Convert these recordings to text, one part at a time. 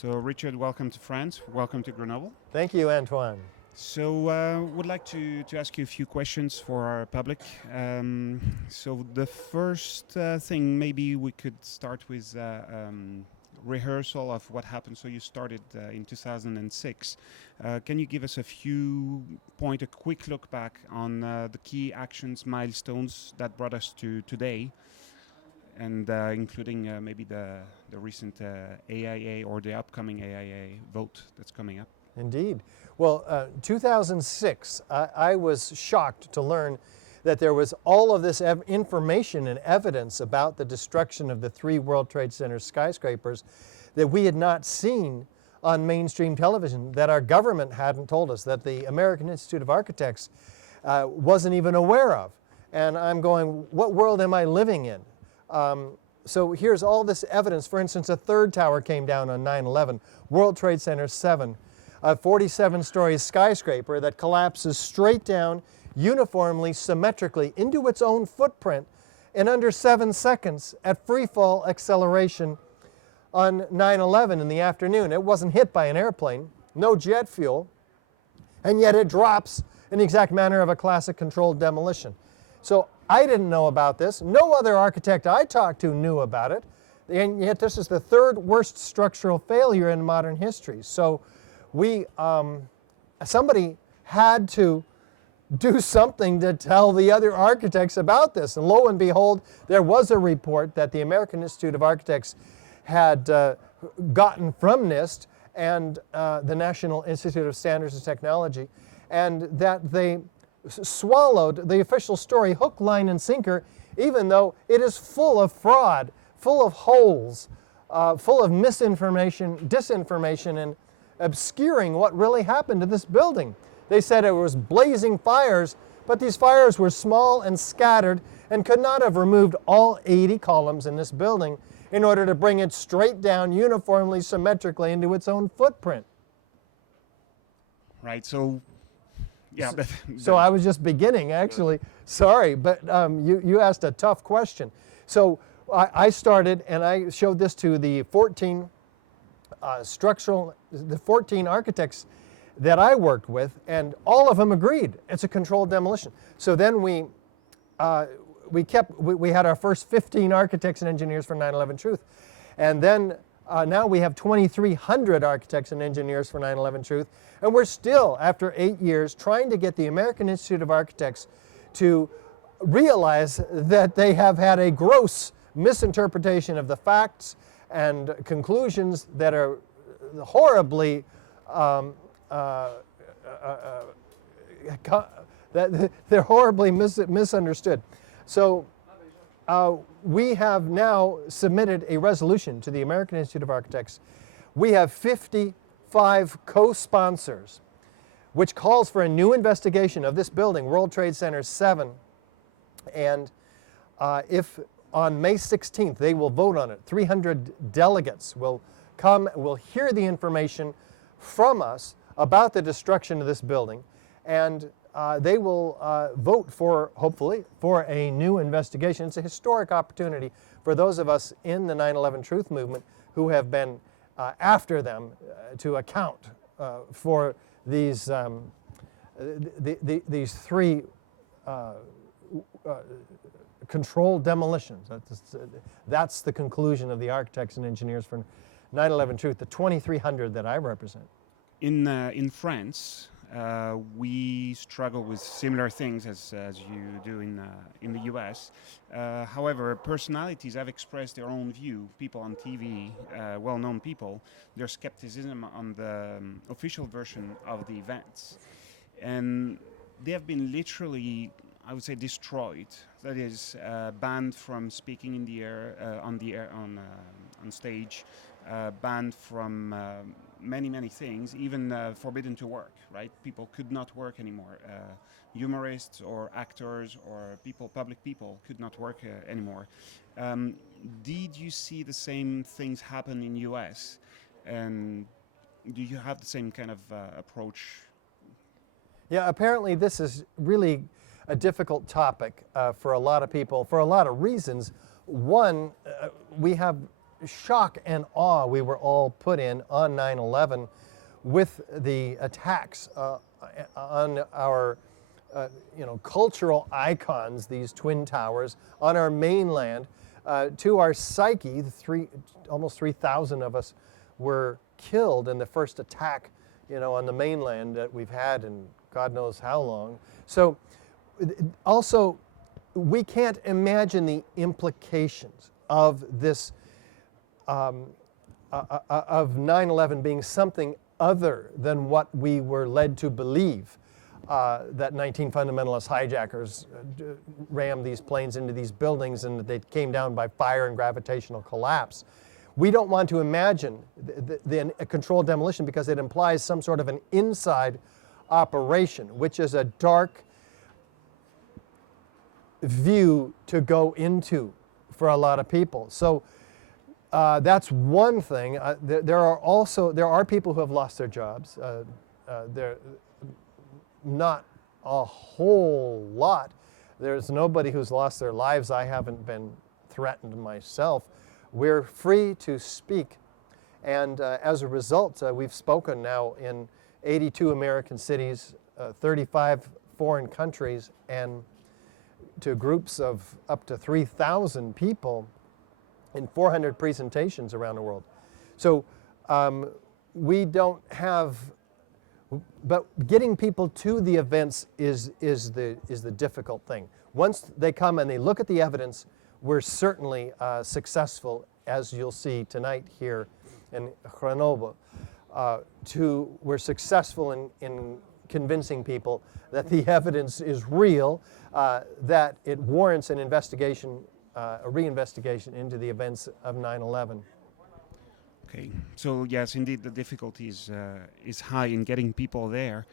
So Richard, welcome to France. Welcome to Grenoble. Thank you, Antoine. So would like to ask you a few questions for our public. So the first thing, maybe we could start with rehearsal of what happened. So you started in 2006. Can you give us a quick look back on the key actions, milestones that brought us to today? And including maybe the recent AIA or the upcoming AIA vote that's coming up. Indeed. Well, 2006, I was shocked to learn that there was all of this information and evidence about the destruction of the 3 World Trade Center skyscrapers that we had not seen on mainstream television, that our government hadn't told us, that the American Institute of Architects wasn't even aware of. And I'm going, what world am I living in? So here's all this evidence. For instance, a 3rd tower came down on 9/11, World Trade Center 7, a 47-story skyscraper that collapses straight down, uniformly, symmetrically, into its own footprint in under 7 seconds at free fall acceleration on 9/11 in the afternoon. It wasn't hit by an airplane, no jet fuel, and yet it drops in the exact manner of a classic controlled demolition. So I didn't know about this. No other architect I talked to knew about it. And yet this is the 3rd worst structural failure in modern history. So somebody had to do something to tell the other architects about this. And lo and behold, there was a report that the American Institute of Architects had gotten from NIST and the National Institute of Standards and Technology, and that they swallowed the official story hook, line, and sinker, even though it is full of fraud, full of holes, full of misinformation, disinformation, and obscuring what really happened to this building. They said it was blazing fires, but these fires were small and scattered and could not have removed all 80 columns in this building in order to bring it straight down uniformly, symmetrically into its own footprint. Right, so yeah. So I was just beginning, actually. Sorry, but you asked a tough question. So I started, and I showed this to the 14 architects that I worked with, and all of them agreed it's a controlled demolition. So then we had our first 15 architects and engineers for 9/11 Truth, and then now we have 2,300 architects and engineers for 9/11 Truth, and we're still, after 8 years, trying to get the American Institute of Architects to realize that they have had a gross misinterpretation of the facts and conclusions that are horribly they're horribly misunderstood. So we have now submitted a resolution to the American Institute of Architects. We have 55 co-sponsors, which calls for a new investigation of this building, World Trade Center 7. And if on May 16th they will vote on it, 300 delegates will come, will hear the information from us about the destruction of this building, and they will vote for, hopefully, for a new investigation. It's a historic opportunity for those of us in the 9/11 Truth movement who have been after them to account for these 3 controlled demolitions. That's the conclusion of the architects and engineers for 9/11 Truth, the 2,300 that I represent. In France, we struggle with similar things as you do in the US. However, personalities have expressed their own view. People on TV, well-known people, their skepticism on the official version of the events, and they have been literally, I would say, destroyed. That is, banned from speaking in the air, on stage, banned from many things, even forbidden to work, right? People could not work anymore. Humorists or actors or public people could not work anymore. Did you see the same things happen in US? And do you have the same kind of approach? Yeah, apparently this is really a difficult topic for a lot of people, for a lot of reasons. One, we have shock and awe we were all put in on 9/11 with the attacks on our cultural icons, these twin towers, on our mainland, to our psyche. Almost 3,000 of us were killed in the first attack, on the mainland that we've had in God knows how long. So also, we can't imagine the implications of this, of 9/11 being something other than what we were led to believe, that 19 fundamentalist hijackers rammed these planes into these buildings and that they came down by fire and gravitational collapse. We don't want to imagine a controlled demolition because it implies some sort of an inside operation, which is a dark view to go into for a lot of people. So that's one thing. There are people who have lost their jobs. There not a whole lot. There's nobody who's lost their lives. I haven't been threatened myself. We're free to speak, and as a result, we've spoken now in 82 American cities, 35 foreign countries, and to groups of up to 3,000 people in 400 presentations around the world. So we don't have, but getting people to the events is the difficult thing. Once they come and they look at the evidence, we're certainly successful, as you'll see tonight here in Grenoble. We're successful in convincing people that the evidence is real, that it warrants an investigation, a reinvestigation into the events of 9/11. Okay, so yes, indeed, the difficulty is high in getting people there.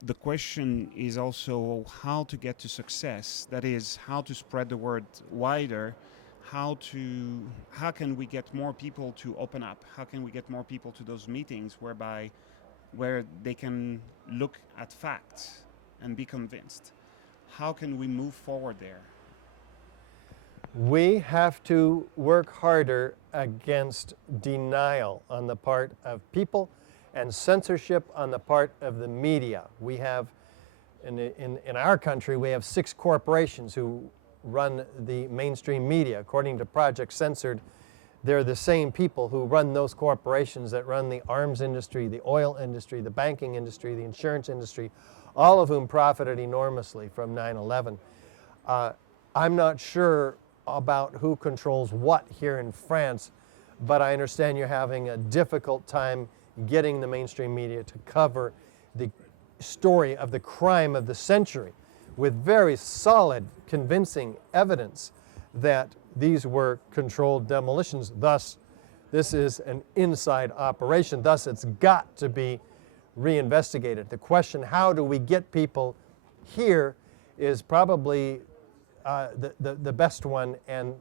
The question is also how to get to success. That is, how to spread the word wider. How can we get more people to open up? How can we get more people to those meetings where they can look at facts and be convinced? How can we move forward there? We have to work harder against denial on the part of people and censorship on the part of the media. We have, in our country, we have 6 corporations who run the mainstream media. According to Project Censored, they're the same people who run those corporations that run the arms industry, the oil industry, the banking industry, the insurance industry, all of whom profited enormously from 9/11. I'm not sure about who controls what here in France, but I understand you're having a difficult time getting the mainstream media to cover the story of the crime of the century with very solid, convincing evidence that these were controlled demolitions. Thus, this is an inside operation. Thus, it's got to be reinvestigated. The question, how do we get people here, is probably the best one, and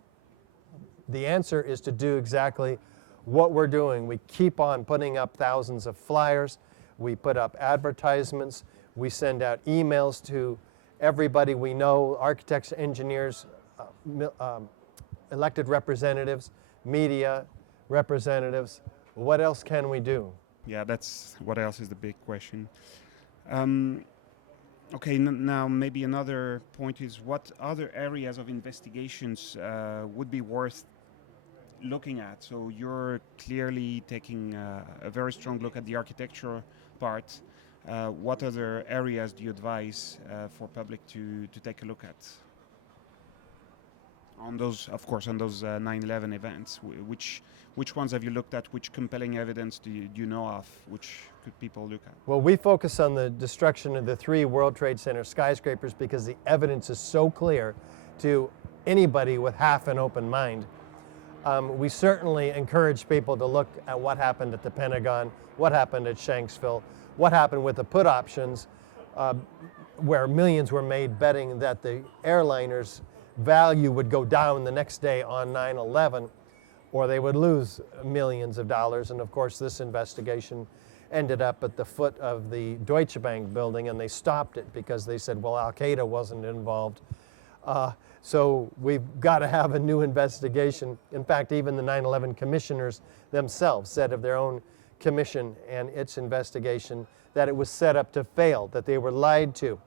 the answer is to do exactly what we're doing. We keep on putting up thousands of flyers. We put up advertisements. We send out emails to everybody we know, architects, engineers, elected representatives, media representatives. What else can we do? Yeah, that's what else is the big question. Okay, now maybe another point is what other areas of investigations would be worth looking at? So you're clearly taking a very strong look at the architecture part. What other areas do you advise for public to take a look at? On those, of course, on those 9/11 events, which ones have you looked at? Which compelling evidence do you know of? Which could people look at? Well, we focus on the destruction of the 3 World Trade Center skyscrapers because the evidence is so clear to anybody with half an open mind. We certainly encourage people to look at what happened at the Pentagon, what happened at Shanksville, what happened with the put options, where millions were made betting that the airliners' value would go down the next day on 9/11, or they would lose millions of dollars. And of course, this investigation ended up at the foot of the Deutsche Bank building, and they stopped it because they said, well, Al-Qaeda wasn't involved. So we've got to have a new investigation. In fact, even the 9/11 commissioners themselves said of their own commission and its investigation that it was set up to fail, that they were lied to,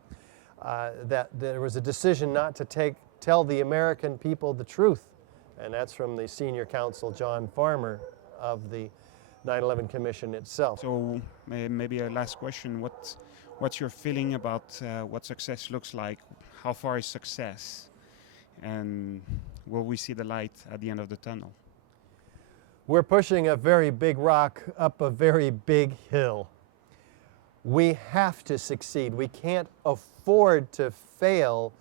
that there was a decision not to tell the American people the truth. And that's from the senior counsel, John Farmer, of the 9/11 Commission itself. So maybe a last question. What's your feeling about what success looks like? How far is success? And will we see the light at the end of the tunnel? We're pushing a very big rock up a very big hill. We have to succeed. We can't afford to fail.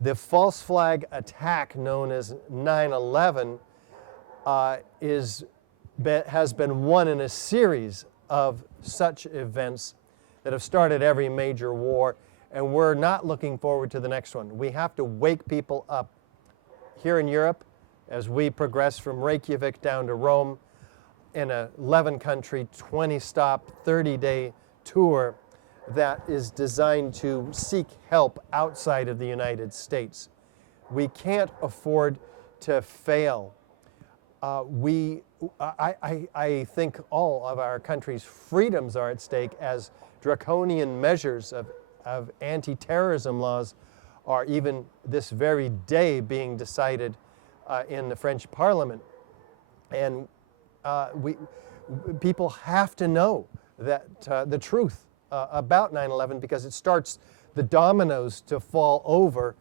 The false flag attack known as 9/11 has been one in a series of such events that have started every major war, and we're not looking forward to the next one. We have to wake people up. Here in Europe, as we progress from Reykjavik down to Rome, in an 11-country, 20-stop, 30-day tour that is designed to seek help outside of the United States. We can't afford to fail. I think all of our country's freedoms are at stake as draconian measures of anti-terrorism laws are even this very day being decided in the French Parliament. And people have to know that the truth about 9/11, because it starts the dominoes to fall over,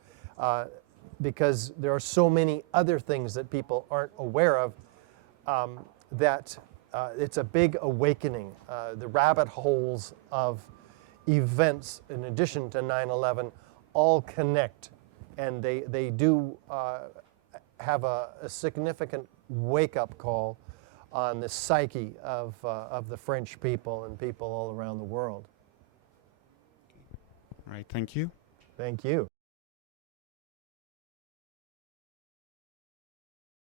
because there are so many other things that people aren't aware of, that it's a big awakening. The rabbit holes of events, in addition to 9/11, all connect, and they do have a significant wake-up call on the psyche of the French people and people all around the world. All right, thank you. Thank you.